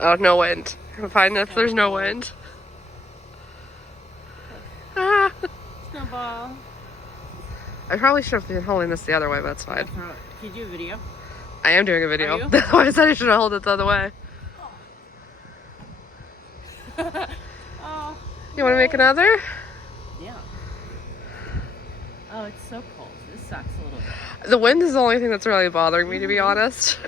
Oh, no wind. I'm fine if there's no wind. Ah. Snowball. I probably should have been holding this the other way, but that's fine. Can you do a video? I am doing a video. Are you? That's why I said I should have held it the other way. Oh. You want to make another? Yeah. Oh, it's so cold. This sucks a little bit. The wind is the only thing that's really bothering me, to be honest.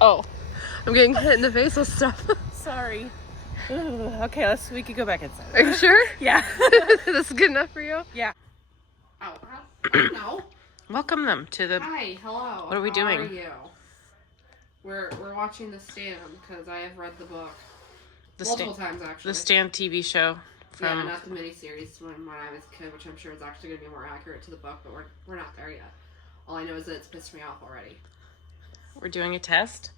Oh, I'm getting hit in the face with stuff. Sorry. Ooh, okay, we could go back inside. Are you sure? Yeah. This is good enough for you? Yeah. Oh, no. Welcome them to the... Hi, hello. What are we doing? How are you? We're watching The Stand because I have read the book multiple times, actually. The Stand TV show. Yeah, not the miniseries when I was a kid, which I'm sure is actually going to be more accurate to the book, but we're not there yet. All I know is that it's pissed me off already. We're doing a test.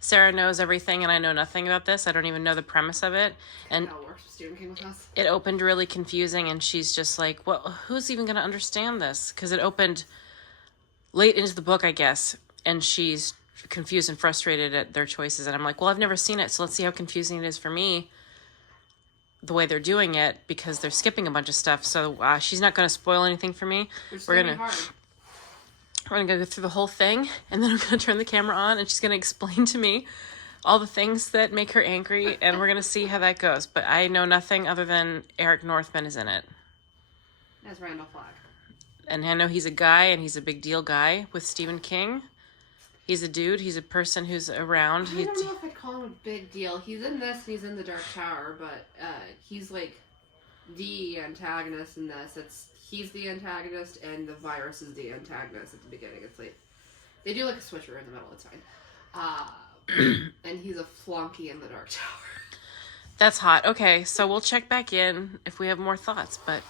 Sarah knows everything and I know nothing about this. I don't even know the premise of it. And How it works with Stephen King with us. It opened really confusing and she's just like, well, who's even going to understand this? Because it opened late into the book, I guess, and she's confused and frustrated at their choices. And I'm like, well, I've never seen it, so let's see how confusing it is for me, the way they're doing it, because they're skipping a bunch of stuff. So she's not going to spoil anything for me. We're going to go through the whole thing, and then I'm going to turn the camera on, and she's going to explain to me all the things that make her angry, and we're going to see how that goes. But I know nothing other than Eric Northman is in it. As Randall Flagg. And I know he's a guy, and he's a big deal guy with Stephen King. He's a dude. He's a person who's around. I don't know if I'd call him a big deal. He's in this, and he's in The Dark Tower, but he's like the antagonist in this. He's the antagonist, and the virus is the antagonist at the beginning. It's like, they do like a switcher in the middle, it's fine. And he's a flunky in The Dark Tower. That's hot. Okay, so we'll check back in if we have more thoughts, but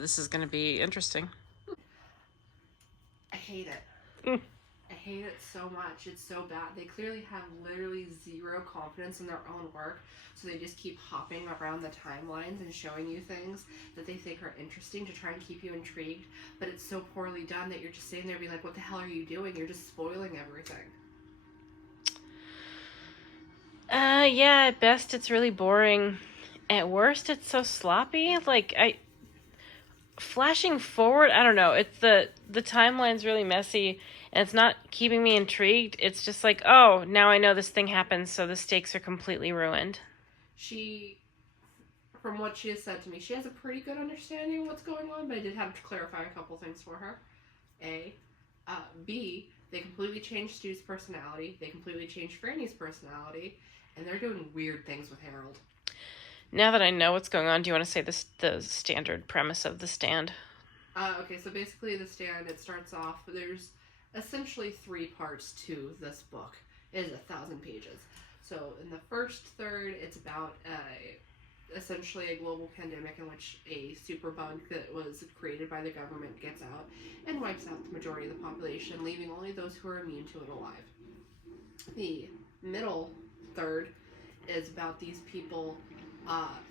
this is going to be interesting. I hate it. I hate it so much. It's so bad. They clearly have literally zero confidence in their own work, so they just keep hopping around the timelines and showing you things that they think are interesting to try and keep you intrigued, but it's so poorly done that you're just sitting there being like, what the hell are you doing? You're just spoiling everything. Yeah, at best it's really boring. At worst it's so sloppy. Like, flashing forward, I don't know. It's the timeline's really messy, and it's not keeping me intrigued. It's just like, oh, now I know this thing happens, so the stakes are completely ruined. From what she has said to me, she has a pretty good understanding of what's going on, but I did have to clarify a couple things for her. A. B. They completely changed Stu's personality. They completely changed Franny's personality, and they're doing weird things with Harold. Now that I know what's going on, do you want to say the standard premise of The Stand? Okay, so basically The Stand, it starts off, there's essentially 3 parts to this book. It is 1,000 pages. So in the first third, it's about essentially a global pandemic in which a superbug that was created by the government gets out and wipes out the majority of the population, leaving only those who are immune to it alive. The middle third is about these people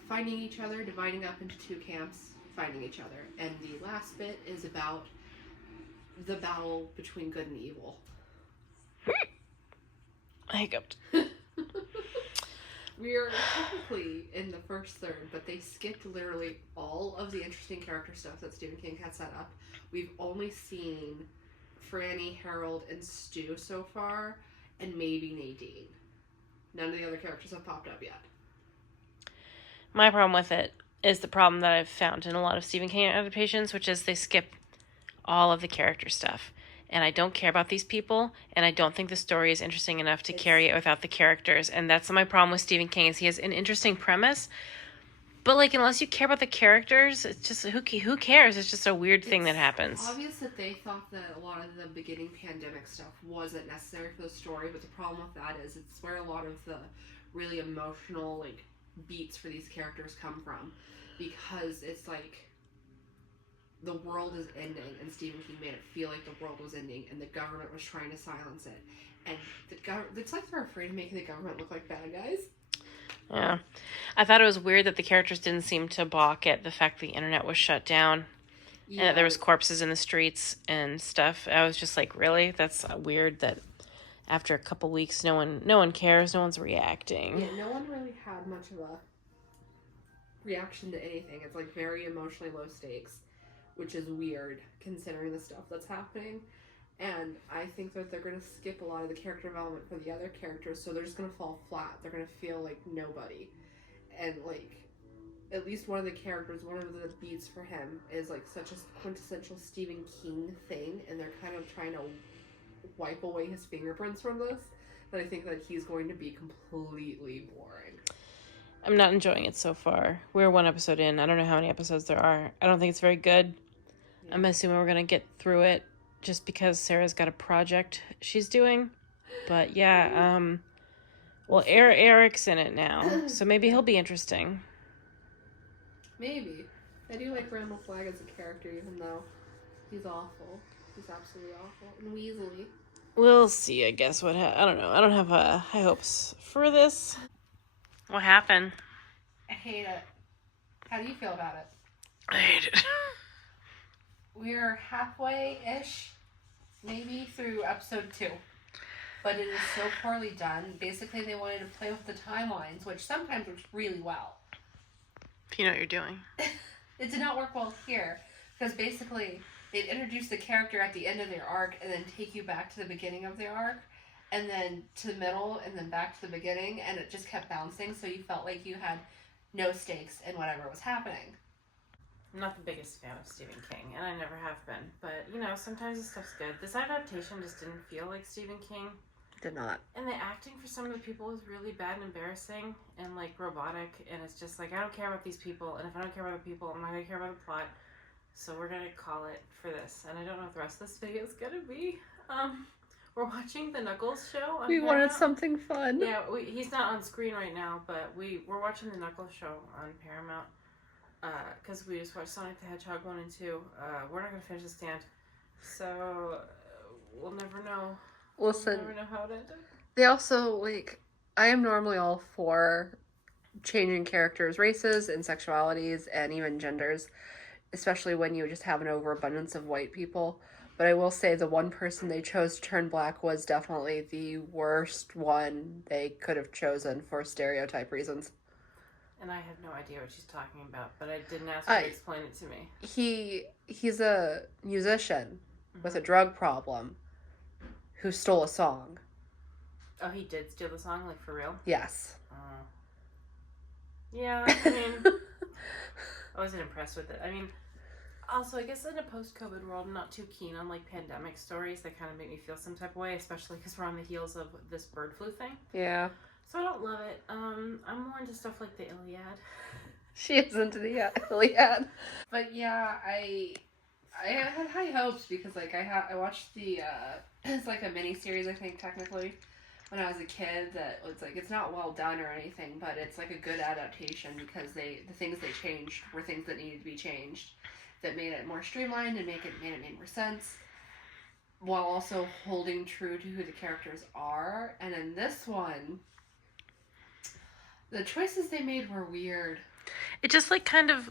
finding each other, dividing up into 2 camps, finding each other. And the last bit is about the battle between good and evil. I hiccuped. We're technically in the first third, but they skipped literally all of the interesting character stuff that Stephen King had set up. We've only seen Franny, Harold, and Stu so far, and maybe Nadine. None of the other characters have popped up yet. My problem with it is the problem that I've found in a lot of Stephen King adaptations, which is they skip all of the character stuff. And I don't care about these people, and I don't think the story is interesting enough to carry it without the characters. And that's my problem with Stephen King, is he has an interesting premise, but like, unless you care about the characters, it's just, who cares? It's just a weird thing that happens. It's obvious that they thought that a lot of the beginning pandemic stuff wasn't necessary for the story, but the problem with that is it's where a lot of the really emotional, like, beats for these characters come from, because it's like the world is ending, and Stephen King made it feel like the world was ending, and the government was trying to silence it. And it's like they're afraid of making the government look like bad guys. Yeah. I thought it was weird that the characters didn't seem to balk at the fact the internet was shut down. Yeah, and there was corpses in the streets and stuff. I was just like, really? That's weird that after a couple weeks, no one cares, no one's reacting. Yeah, no one really had much of a reaction to anything. It's like very emotionally low stakes, which is weird considering the stuff that's happening. And I think that they're going to skip a lot of the character development for the other characters, so they're just going to fall flat. They're going to feel like nobody. And, like, at least one of the characters, one of the beats for him is, like, such a quintessential Stephen King thing, and they're kind of trying to wipe away his fingerprints from this, that I think that he's going to be completely boring. I'm not enjoying it so far. We're one episode in. I don't know how many episodes there are. I don't think it's very good. Yeah. I'm assuming we're going to get through it just because Sarah's got a project she's doing. But yeah, well, Eric's in it now, so maybe he'll be interesting. Maybe. I do like Randall Flagg as a character, even though he's awful. He's absolutely awful. And Weasley. We'll see, I guess. I don't know. I don't have high hopes for this. What happened? I hate it. How do you feel about it? I hate it. We're halfway-ish, maybe, through episode 2. But it is so poorly done. Basically, they wanted to play with the timelines, which sometimes works really well. If you know what you're doing. It did not work well here. Because basically, they'd introduce the character at the end of their arc and then take you back to the beginning of their arc. And then to the middle and then back to the beginning. And it just kept bouncing, so you felt like you had no stakes in whatever was happening. I'm not the biggest fan of Stephen King, and I never have been. But, you know, sometimes this stuff's good. This adaptation just didn't feel like Stephen King. Did not. And the acting for some of the people was really bad and embarrassing and, like, robotic. And it's just like, I don't care about these people. And if I don't care about the people, I'm not going to care about the plot. So we're going to call it for this. And I don't know what the rest of this video is going to be. We're watching the Knuckles show on We Paramount. Wanted something fun. Yeah, he's not on screen right now, but we're watching the Knuckles show on Paramount. Because we just watched Sonic the Hedgehog 1 and 2. We're not going to finish the stand. So, we'll never know. Listen, we'll never know how it ended. They also, like, I am normally all for changing characters' races and sexualities and even genders, especially when you just have an overabundance of white people. But I will say the one person they chose to turn black was definitely the worst one they could have chosen for stereotype reasons. And I have no idea what she's talking about, but I didn't ask her to explain it to me. He's a musician with a drug problem who stole a song. Oh, he did steal the song, like, for real? Yes. Yeah, I mean, I wasn't impressed with it. I mean, also, I guess in a post-COVID world, I'm not too keen on, like, pandemic stories that kind of make me feel some type of way, especially because we're on the heels of this bird flu thing. Yeah. So I don't love it. I'm more into stuff like the Iliad. She is into the Iliad. But yeah, I had high hopes because, like, I watched the it's like a mini series, I think, technically, when I was a kid. That was like, it's not well done or anything, but it's like a good adaptation because the things they changed were things that needed to be changed, that made it more streamlined and made more sense, while also holding true to who the characters are. And in this one, the choices they made were weird. It just, like, kind of,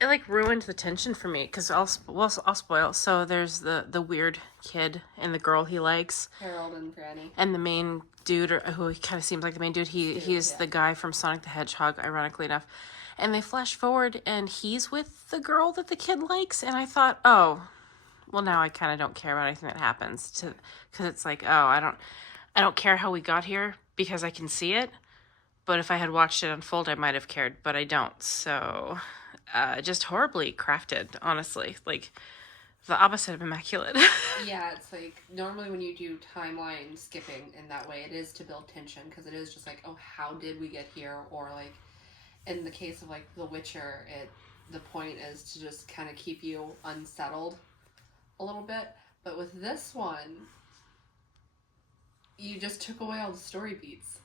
it, like, ruined the tension for me, because I'll spoil. So there's the weird kid and the girl he likes. Harold and Granny. And the main dude, who kind of seems like the main dude, he's the guy from Sonic the Hedgehog, ironically enough. And they flash forward, and he's with the girl that the kid likes, and I thought, oh, well, now I kind of don't care about anything that happens, because it's like, oh, I don't care how we got here, because I can see it. But if I had watched it unfold, I might have cared, but I don't. So, just horribly crafted, honestly. Like, the opposite of immaculate. Yeah, it's like, normally when you do timeline skipping in that way, it is to build tension, because it is just like, oh, how did we get here? Or, like, in the case of, like, The Witcher, the point is to just kind of keep you unsettled a little bit. But with this one, you just took away all the story beats.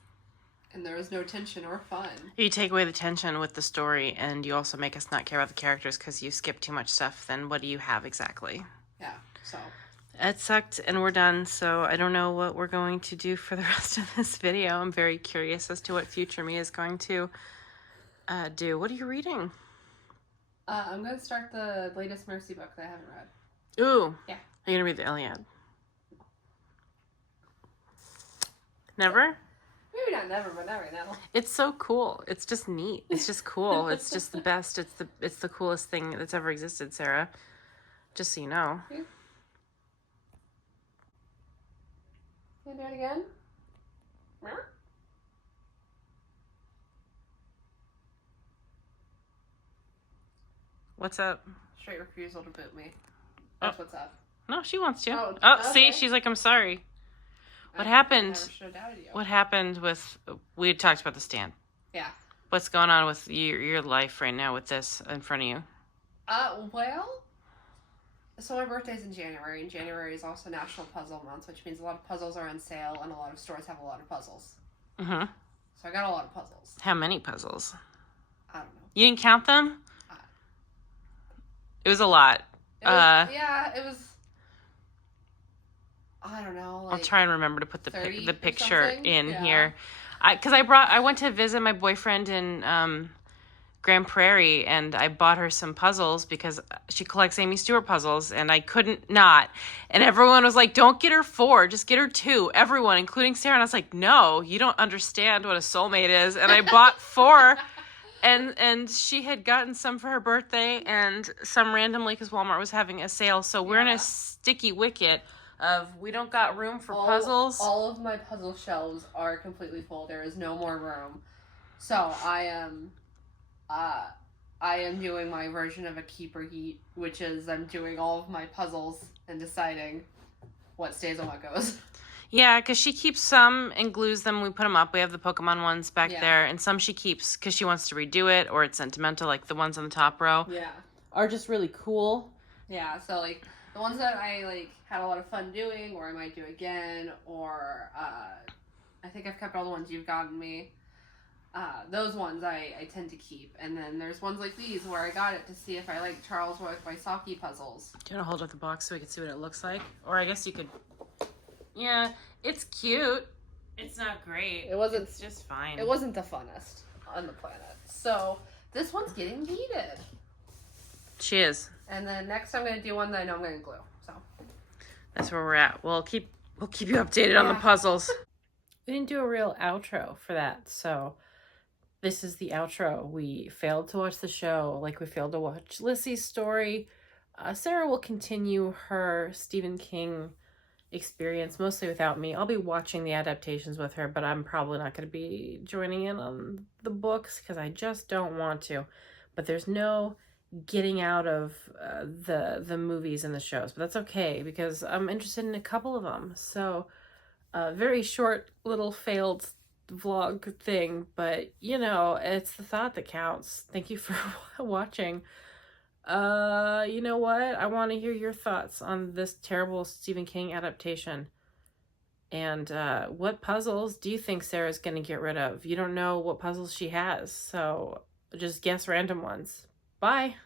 And there was no tension or fun. You take away the tension with the story, and you also make us not care about the characters because you skip too much stuff. Then what do you have exactly? Yeah, so. It sucked, and we're done, so I don't know what we're going to do for the rest of this video. I'm very curious as to what future me is going to do. What are you reading? I'm going to start the latest Mercy book that I haven't read. Ooh. Yeah. Are you going to read the Iliad? Never? Maybe not never, but not right now. It's so cool. It's just neat. It's just cool. It's just the best. It's the coolest thing that's ever existed, Sarah. Just so you know. Yeah. Can I do it again? What's up? Straight refusal to boot me. That's what's up. No, she wants to. Oh, Oh, okay. see, she's like, I'm sorry. What I happened? never should have doubted you. What happened with? We had talked about the stand. Yeah. What's going on with your life right now with this in front of you? Well, so my birthday's in January, and January is also National Puzzle Month, which means a lot of puzzles are on sale, and a lot of stores have a lot of puzzles. Mm-hmm. So I got a lot of puzzles. How many puzzles? I don't know. You didn't count them? It was a lot. Yeah, it was. I don't know. Like I'll try and remember to put the picture in here. I went to visit my boyfriend in Grand Prairie, and I bought her some puzzles because she collects Amy Stewart puzzles, and I couldn't not. And everyone was like, "Don't get her 4, just get her 2." Everyone, including Sarah. And I was like, "No, you don't understand what a soulmate is." And I bought 4. And she had gotten some for her birthday and some randomly because Walmart was having a sale. So we're in a sticky wicket of we don't got room for puzzles. All of my puzzle shelves are completely full. There is no more room. So I am doing my version of a keep or eat, which is I'm doing all of my puzzles and deciding what stays and what goes. Yeah, because she keeps some and glues them. We put them up. We have the Pokemon ones back there. And some she keeps because she wants to redo it or it's sentimental, like the ones on the top row. Yeah. Are just really cool. Yeah, so, like, the ones that I, like, had a lot of fun doing or I might do again or, I think I've kept all the ones you've gotten me. Those ones I tend to keep. And then there's ones like these where I got it to see if I like Charles Wysocki puzzles. Do you want to hold up the box so we can see what it looks like? Or I guess you could... Yeah, it's cute. It's not great. It's just fine. It wasn't the funnest on the planet. So this one's getting heated. She is. And then next I'm gonna do one that I know I'm gonna glue. So that's where we're at. We'll keep you updated on the puzzles. We didn't do a real outro for that, so this is the outro. We failed to watch the show, like we failed to watch Lissy's story. Sarah will continue her Stephen King experience mostly without me. I'll be watching the adaptations with her, but I'm probably not going to be joining in on the books because I just don't want to. But there's no getting out of the movies and the shows, but that's okay because I'm interested in a couple of them. So very short little failed vlog thing, but you know, it's the thought that counts. Thank you for watching. You know what? I want to hear your thoughts on this terrible Stephen King adaptation. And what puzzles do you think Sarah's going to get rid of? You don't know what puzzles she has, so just guess random ones. Bye!